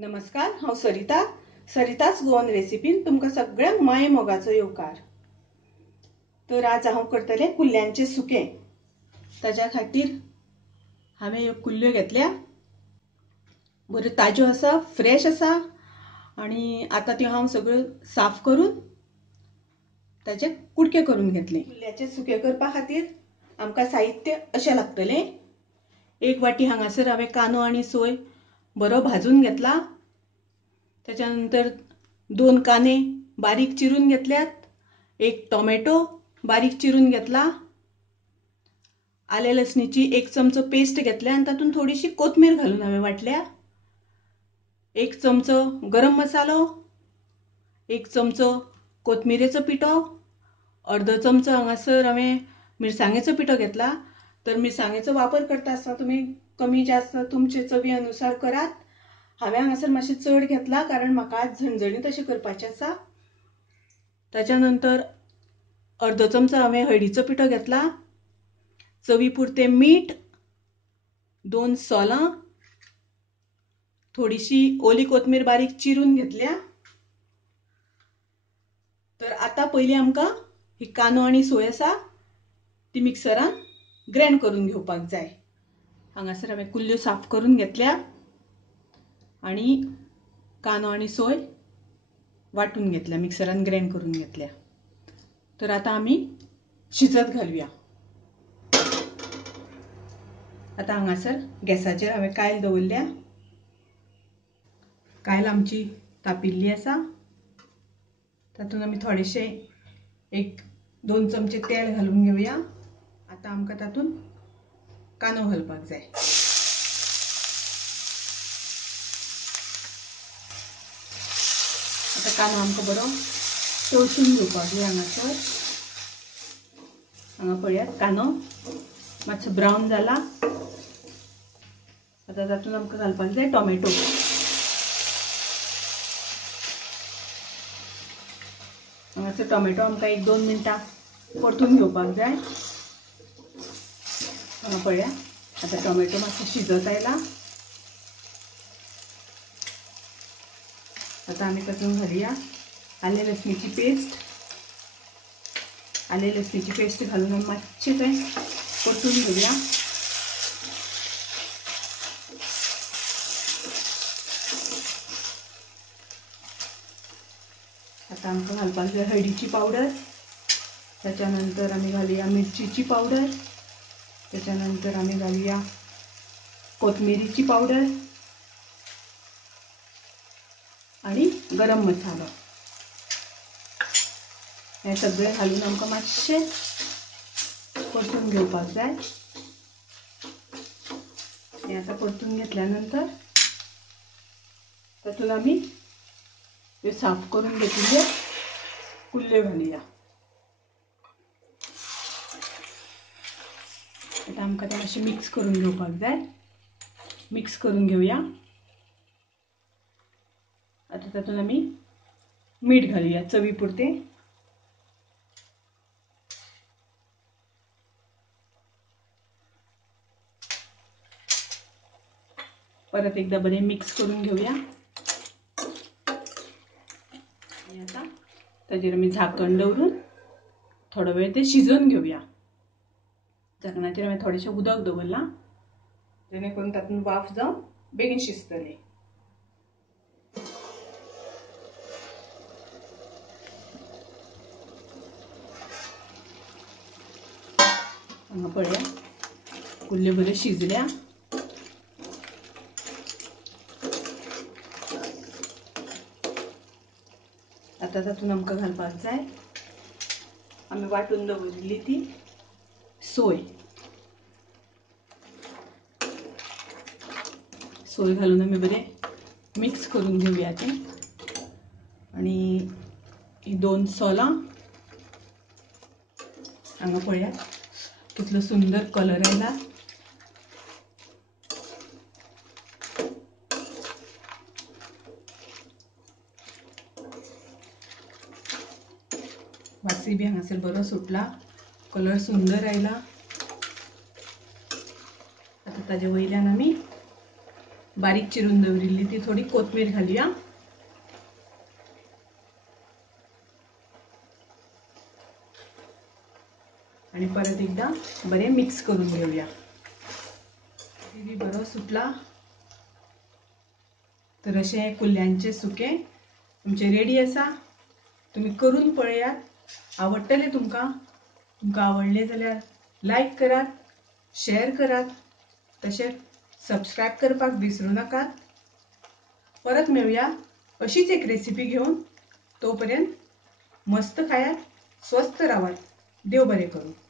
नमस्कार, हांव सरितास गोवन रेसिपीन तुमकां सगळ्यांक माये मोगाचो येवकार। तर आज हांव करतले कुल्ल्यांचे सुकें। ताज्या खातीर हांवें ह्यो कुल्ल्यो घेतल्या, बऱ्यो ताज्यो आसा, फ्रेश आसा आनी आतां त्यो हांव सगळ्यो साफ करून ताचे कुडके करून घेतले। कुल्ल्याचे सुकें करपा खातीर आमकां साहित्य अशें लागतलें। एक वाटी हांगासर हांवें कांदो आनी सोय बरो भाजून घेतला। त्याच्यानंतर 2 कांदे बारीक चिरून घेतल्यात, एक टोमॅटो बारीक चिरून घेतला, आले लसणीची 1 चमचो पेस्ट घेतल्या आणि तातूंत थोडीशी कोथमीर घालून हांवें वाटल्या। 1 चमचो गरम मसालो, 1 चमचो कोथमिरेचो पिठो, अर्धो चमचो हांगासर हांवें मिरसांगेचो पिठो घेतला। तर मिरसांगेचो वापर करता आसतना तुमी कमी जास्त तुमचे चवी अनुसार करात। हांवें हांगासर मातशें चड घेतला कारण म्हाका आज झणझणीत अशें करपाचें आसा। त्याच्यानंतर अर्धो चमचो हांवें हळदीचो पिठो घेतला, चवी पुरते मीठ, 2 सोलां, थोडीशी ओली कोथमीर बारीक चिरून घेतल्या। तर आता पयलीं आमकां ही कांदो आनी सोय आसा ती मिक्सरान ग्राइंड करून घेवपाक जाय। हांगासर हांवें कुल्ल्यो साफ करून घेतल्या आणि कांदो आनी सोय वाटून घेतल्या, मिक्सरान ग्राइंड करून घेतल्या। तर आता आमी शिजत घालुया। आता हांगासर गॅसाचेर हांवें कायल दवरल्या, कायल आमची तापिल्ली आसा। तातूंत आमी थोडेशे 1-2 चमचे तेल घालून घेवया। आता आमकां तातूंत कांदो घालपाक जाय। आता कांदो आमकां बरो तळसून घेवपाक जाय। हांगा पळयात कांदो मातसो ब्रावन जाला। आता तातूंत आमकां घालपाक जाय टोमॅटो। हांगासर टोमॅटो आमकां 1-2 मिनटां परतून घेवपाक जाय। हांगा पळया आता टोमॅटो मातसो शिजत आयला। आता आमी तातूंत घालुया आले लसणीची पेस्ट। आले लसणीची पेस्ट घालून आमी मातशें तें परतून घेवया। आता आमकां घालपाक जाय हळदीची पावडर, त्याच्यानंतर आमी घालुया मिरचीची पावडर, त्याच्यानंतर आमी घालुया कोथमिरीची पावडर आणि गरम मसालो। हे सगळे घालून आमकां मातशें परतून घेवपाक जाय। हे आता परतून घेतल्यानंतर तातूंत आमी ह्यो साफ करून घेतिल्ल्यो कुल्ल्यो घालुया। आता आमकां तें मातशें मिक्स करून घेवपाक जाय। मिक्स करून घेवया। आता तातूंत आमी मीठ घालुया चवी पुरते। परत एकदा बरें मिक्स करून घेवया। आणि आता ताजेर आमी झाकण दवरून थोडो वेळ ते शिजोवन घेवया। झाकणाचेर हांवें थोडेशें उदक दवरलां जेणे करून तातूंत वाफ जावन बेगीन शिजतली। हांगा पळया कुल्ल्यो बऱ्यो शिजल्या। आता तातूंत आमकां घालपाक जाय आमी वाटून दवरलेली ती सोय। सोय घालून आमी बरें मिक्स करून घेवया तें। आणि ही 2 सोलां, हांगा पळया कितलो सुंदर कलर आयला। वासय बी हांगासर बरो सुटला, कलर सुंदर आयला। आता ताजे वयल्यान आमी बारीक चिरून दवरिल्ली ती थोडी कोथमीर घालूया. आणि परत एकदा बरे मिक्स करून घेऊया. ती बरो सुटला तर असे कुल्ल्यांचे सुके तुमचे रेडी आसा. तुम्ही करून पळयात. आवडटले तुमकां आवडले जाल्यार लायक करात, शेअर करात, तशेंच सबस्क्राईब करपाक विसरू नाकात. परत मेळुया अशीच एक रेसिपी घेऊन. तोपर्यंत मस्त खायात, स्वस्थ रावात. देव बरें करूं.